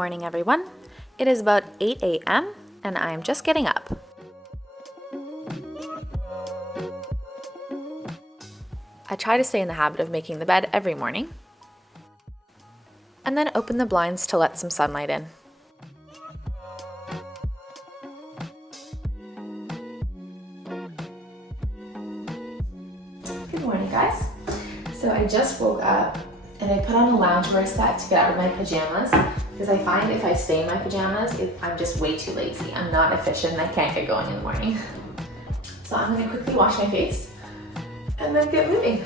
morning, everyone. It is about 8 a.m. and I'm just getting up. I try to stay in the habit of making the bed every morning and then open the blinds to let some sunlight in. Good morning, guys. So I just woke up and I put on a loungewear set to get out of my pajamas because I find if I stay in my pajamas, I'm just way too lazy. I'm not efficient and I can't get going in the morning. So I'm going to quickly wash my face and then get moving.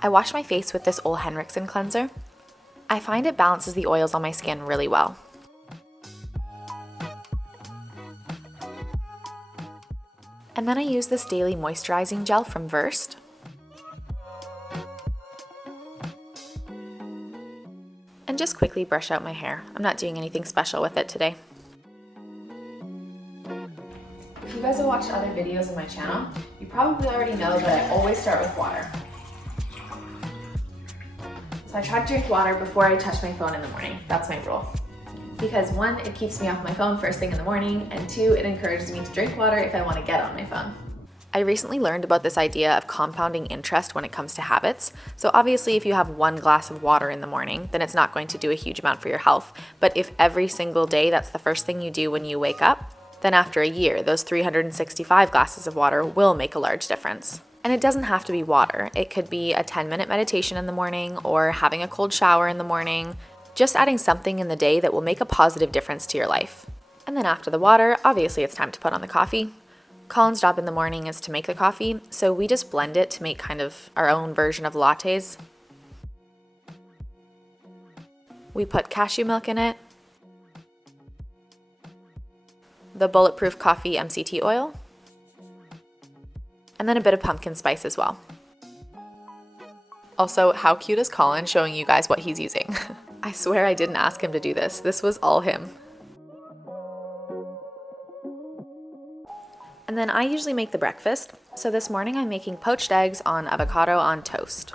I wash my face with this Ole Henriksen cleanser. I find it balances the oils on my skin really well. And then I use this daily moisturizing gel from Versed. And just quickly brush out my hair. I'm not doing anything special with it today. If you guys have watched other videos on my channel, you probably already know that I always start with water. So I try to drink water before I touch my phone in the morning. That's my rule. Because one, it keeps me off my phone first thing in the morning, and two, it encourages me to drink water if I want to get on my phone. I recently learned about this idea of compounding interest when it comes to habits. So obviously if you have 1 glass of water in the morning, then it's not going to do a huge amount for your health. But if every single day that's the first thing you do when you wake up, then after a year, those 365 glasses of water will make a large difference. And it doesn't have to be water. It could be a 10-minute meditation in the morning or having a cold shower in the morning. Just adding something in the day that will make a positive difference to your life. And then after the water, obviously it's time to put on the coffee. Colin's job in the morning is to make the coffee, so we just blend it to make kind of our own version of lattes. We put cashew milk in it, the Bulletproof Coffee MCT oil, and then a bit of pumpkin spice as well. Also, how cute is Colin showing you guys what he's using? I swear I didn't ask him to do this. This was all him. And then I usually make the breakfast. So this morning I'm making poached eggs on avocado on toast.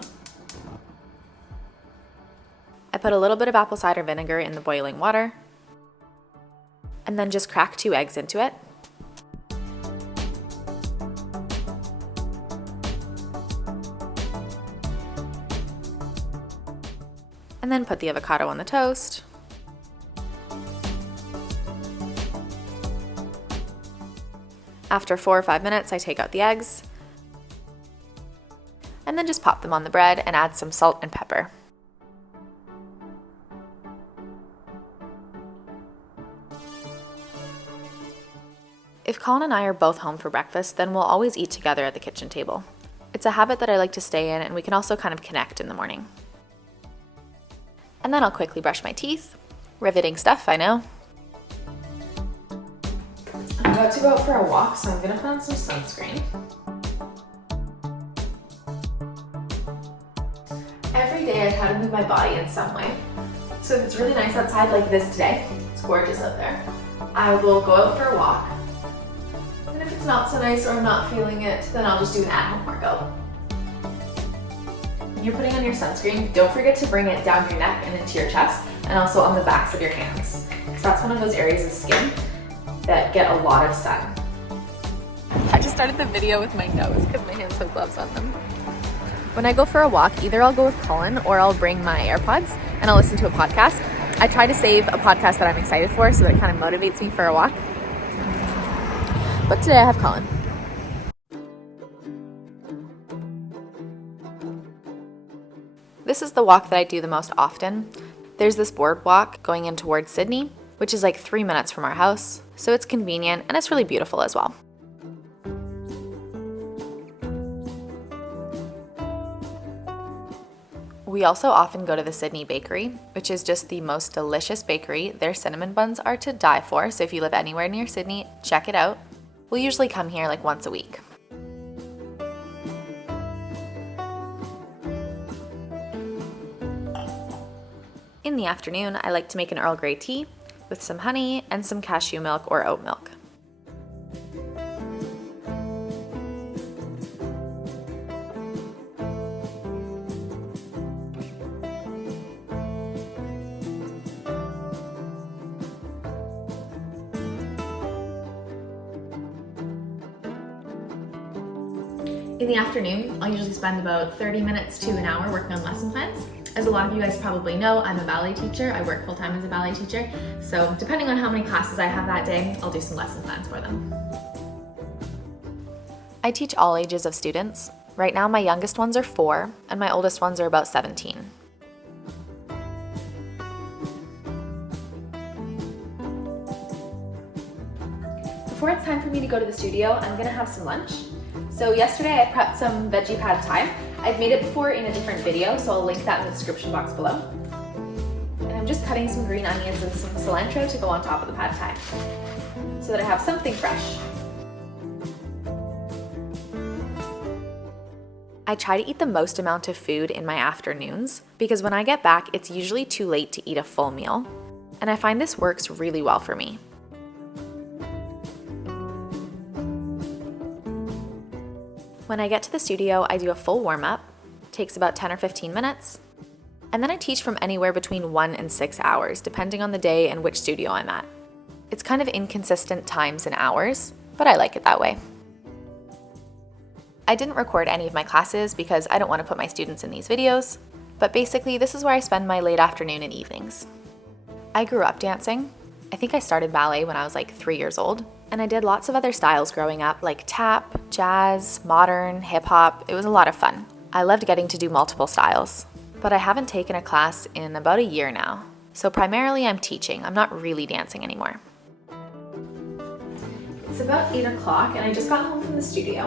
I put a little bit of apple cider vinegar in the boiling water and then just crack 2 eggs into it. And then put the avocado on the toast. After 4 or 5 minutes, I take out the eggs and then just pop them on the bread and add some salt and pepper. If Colin and I are both home for breakfast, then we'll always eat together at the kitchen table. It's a habit that I like to stay in, and we can also kind of connect in the morning. And then I'll quickly brush my teeth. Riveting stuff, I know. I'm about to go out for a walk, so I'm gonna put on some sunscreen. Every day I try to move my body in some way. So if it's really nice outside like this today, it's gorgeous out there, I will go out for a walk. And if it's not so nice or I'm not feeling it, then I'll just do an at-home workout. When you're putting on your sunscreen, don't forget to bring it down your neck and into your chest, and also on the backs of your hands. Because that's one of those areas of skin that get a lot of sun. I just started the video with my nose because my hands have gloves on them. When I go for a walk, either I'll go with Colin or I'll bring my AirPods and I'll listen to a podcast. I try to save a podcast that I'm excited for so that it kind of motivates me for a walk. But today I have Colin. This is the walk that I do the most often. There's this boardwalk going in towards Sydney, which is like 3 minutes from our house, so it's convenient and it's really beautiful as well. We also often go to the Sydney Bakery, which is just the most delicious bakery. Their cinnamon buns are to die for, so if you live anywhere near Sydney, check it out. We'll usually come here like once a week. In the afternoon, I like to make an Earl Grey tea with some honey and some cashew milk or oat milk. In the afternoon, I'll usually spend about 30 minutes to an hour working on lesson plans. As a lot of you guys probably know, I'm a ballet teacher. I work full-time as a ballet teacher. So depending on how many classes I have that day, I'll do some lesson plans for them. I teach all ages of students. Right now, my youngest ones are 4, and my oldest ones are about 17. Before it's time for me to go to the studio, I'm gonna have some lunch. So yesterday I prepped some veggie pad thai. I've made it before in a different video, so I'll link that in the description box below. And I'm just cutting some green onions and some cilantro to go on top of the pad thai, so that I have something fresh. I try to eat the most amount of food in my afternoons because when I get back, it's usually too late to eat a full meal. And I find this works really well for me. When I get to the studio, I do a full warm-up, takes about 10 or 15 minutes, and then I teach from anywhere between 1 and 6 hours, depending on the day and which studio I'm at. It's kind of inconsistent times and hours, but I like it that way. I didn't record any of my classes because I don't want to put my students in these videos, but basically this is where I spend my late afternoon and evenings. I grew up dancing. I think I started ballet when I was like 3 years old. And I did lots of other styles growing up, like tap, jazz, modern, hip-hop. It was a lot of fun. I loved getting to do multiple styles. But I haven't taken a class in about a year now. So primarily I'm teaching. I'm not really dancing anymore. It's about 8 o'clock and I just got home from the studio.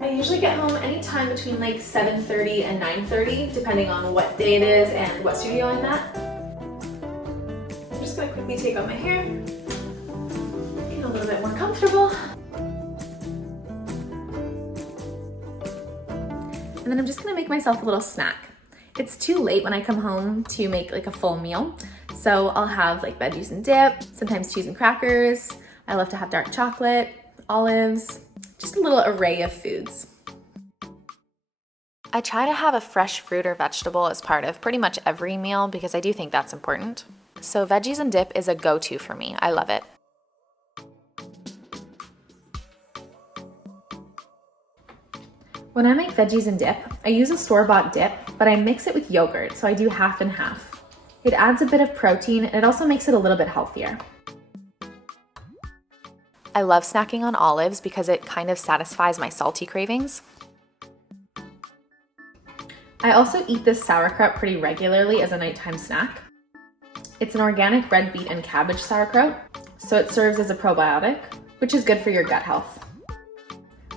I usually get home anytime between like 7:30 and 9:30, depending on what day it is and what studio I'm at. I'm just gonna quickly take out my hair. A little bit more comfortable. And then I'm just gonna make myself a little snack. It's too late when I come home to make like a full meal. So I'll have like veggies and dip, sometimes cheese and crackers. I love to have dark chocolate, olives, just a little array of foods. I try to have a fresh fruit or vegetable as part of pretty much every meal because I do think that's important. So veggies and dip is a go-to for me. I love it. When I make veggies and dip, I use a store-bought dip, but I mix it with yogurt, so I do half and half. It adds a bit of protein, and it also makes it a little bit healthier. I love snacking on olives because it kind of satisfies my salty cravings. I also eat this sauerkraut pretty regularly as a nighttime snack. It's an organic red beet and cabbage sauerkraut, so it serves as a probiotic, which is good for your gut health.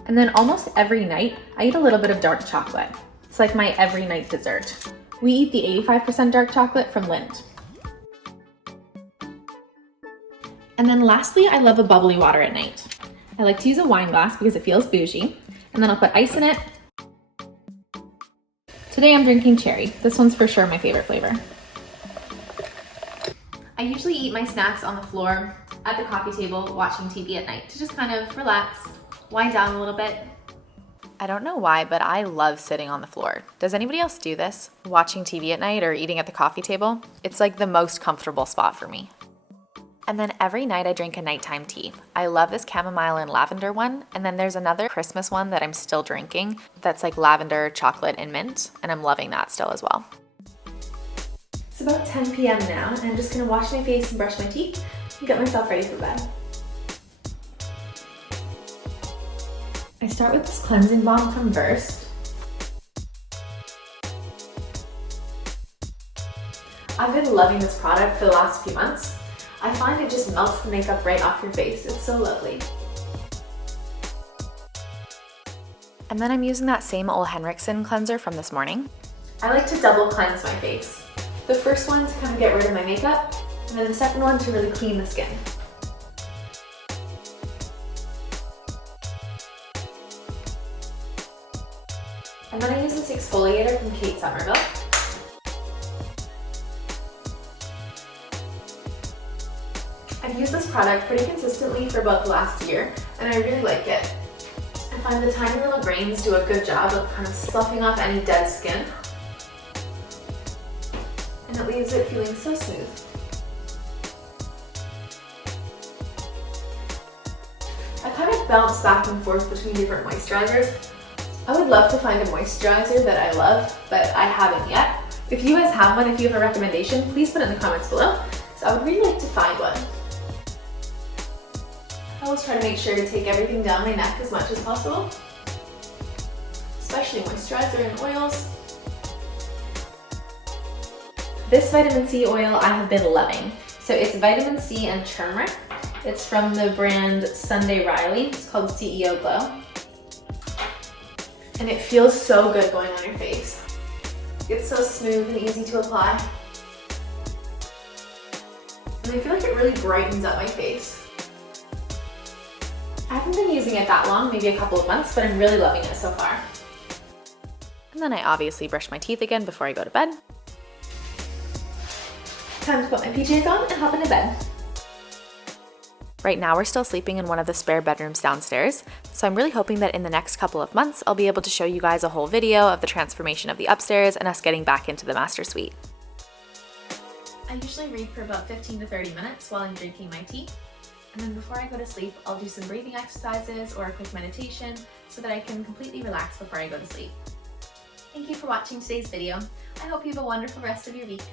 And then almost every night, I eat a little bit of dark chocolate. It's like my every night dessert. We eat the 85% dark chocolate from Lindt. And then lastly, I love a bubbly water at night. I like to use a wine glass because it feels bougie, and then I'll put ice in it. Today I'm drinking cherry. This one's for sure my favorite flavor. I usually eat my snacks on the floor at the coffee table watching TV at night to just kind of relax, wind down a little bit. I don't know why, but I love sitting on the floor. Does anybody else do this? Watching TV at night or eating at the coffee table? It's like the most comfortable spot for me. And then every night I drink a nighttime tea. I love this chamomile and lavender one. And then there's another Christmas one that I'm still drinking that's like lavender, chocolate, and mint. And I'm loving that still as well. It's about 10 p.m. now, and I'm just gonna wash my face and brush my teeth and get myself ready for bed. I start with this cleansing balm from Versed. I've been loving this product for the last few months. I find it just melts the makeup right off your face. It's so lovely. And then I'm using that same Ole Henriksen cleanser from this morning. I like to double cleanse my face. The first one to kind of get rid of my makeup, and then the second one to really clean the skin. And then I use this exfoliator from Kate Somerville. I've used this product pretty consistently for about the last year, and I really like it. I find the tiny little grains do a good job of kind of sloughing off any dead skin, and it leaves it feeling so smooth. I kind of bounce back and forth between different moisturizers. I would love to find a moisturizer that I love, but I haven't yet. If you guys have one, if you have a recommendation, please put it in the comments below. So I would really like to find one. I always try to make sure to take everything down my neck as much as possible, especially moisturizer and oils. This vitamin C oil I have been loving. So it's vitamin C and turmeric. It's from the brand Sunday Riley. It's called CEO Glow. And it feels so good going on your face. It's so smooth and easy to apply. And I feel like it really brightens up my face. I haven't been using it that long, maybe a couple of months, but I'm really loving it so far. And then I obviously brush my teeth again before I go to bed. Time to put my PJs on and hop into bed. Right now we're still sleeping in one of the spare bedrooms downstairs, so I'm really hoping that in the next couple of months I'll be able to show you guys a whole video of the transformation of the upstairs and us getting back into the master suite. I usually read for about 15 to 30 minutes while I'm drinking my tea, and then before I go to sleep I'll do some breathing exercises or a quick meditation so that I can completely relax before I go to sleep. Thank you for watching today's video. I hope you have a wonderful rest of your week.